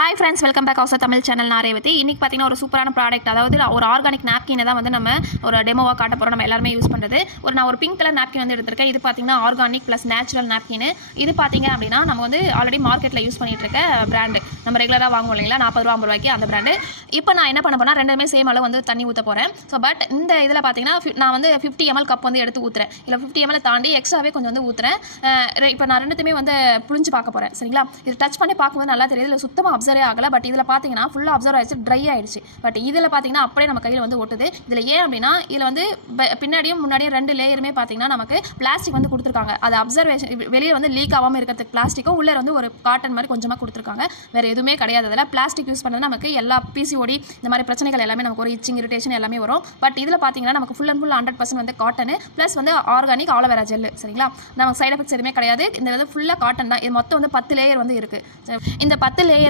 Hi friends, welcome back house Tamil channel. நான் ரேவதி. இன்றைக்கி பார்த்தீங்கன்னா ஒரு சூப்பரான ப்ராடக்ட், அதாவது ஒரு ஆர்கானிக் நாப்கினை தான் வந்து நம்ம ஒரு டெமோவாக காட்ட போகிறோம். நம்ம எல்லாருமே யூஸ் பண்ணுறது. நான் ஒரு பிங்க் கலர் நாப்கின் வந்து எடுத்திருக்கேன். இது பார்த்தீங்கன்னா ஆர்கானிக் ப்ளஸ் நேச்சுரல் நாப்கின். இது பார்த்தீங்க அப்படின்னா நம்ம வந்து ஆல்ரெடி மார்க்கெட்டில் யூஸ் பண்ணிட்டு இருக்க பிராண்டு, நம்ம ரெகுலராக வாங்குவோம் இல்லைங்களா, 40 ரூபா 50 ரூபாய்க்கு அந்த பிராண்டு. இப்போ நான் என்ன பண்ண போனால் ரெண்டுமே சேம் அளவு வந்து தண்ணி ஊற்ற போகிறேன். ஸோ பட் இந்த இதில் பார்த்தீங்கன்னா நான் வந்து 50 ml கப் வந்து எடுத்து ஊற்றுறேன். இல்லை 50 ml தாண்டி எக்ஸ்ட்ராவே கொஞ்சம் வந்து ஊற்றுறேன். இப்போ நான் ரெண்டுத்தையுமே வந்து புளிஞ்சு பார்க்க போகிறேன். சரிங்களா? இது டச் பண்ணி பார்க்கும்போது நல்லா தெரியுது. இதில் சுத்தமாக அப்சர்வே ஆகலை. பட் இதில் பார்த்தீங்கன்னா ஃபுல்லாக அப்சர்வ் ஆயிடுச்சு, ட்ரை ஆயிடுச்சு. பட் இதில் பார்த்தீங்கன்னா அப்படியே நம்ம கையில் வந்து ஒட்டுது. இதில் ஏன் அப்படின்னா இதில் வந்து பின்னாடியும் முன்னாடியும் 2 லேயருமே பார்த்தீங்கன்னா நமக்கு பிளாஸ்டிக் வந்து கொடுத்துருக்காங்க. அது அப்சர்வேஷன் வெளியே வந்து லீக் ஆகாமல் இருக்கிறதுக்கு பிளாஸ்டிக்கும், உள்ளே வந்து ஒரு காட்டன் மாதிரி கொஞ்சமாக கொடுத்துருக்காங்க. வேறு எதுவுமே கிடையாது. அதில் பிளாஸ்டிக் யூஸ் பண்ணது நமக்கு எல்லா பிசிஓடி இந்த மாதிரி பிரச்சனைகள் எல்லாமே நமக்கு ஒரு இச்சிங் இரிட்டேஷன் எல்லாமே வரும். பட் இதில் பார்த்தீங்கன்னா நமக்கு ஃபுல் அண்ட் ஃபுல் 100% வந்து காட்டன் ப்ளஸ் வந்து ஆர்கானிக் ஆலோவேரா ஜெல். சரிங்களா? நமக்கு சைட் எஃபெக்ட்ஸ் எதுவுமே கிடையாது. இந்த வந்து ஃபுல்லாக காட்டன் தான். இது மொத்தம் வந்து 10 லேயர் வந்து இருக்குது. இந்த 10 லேயர்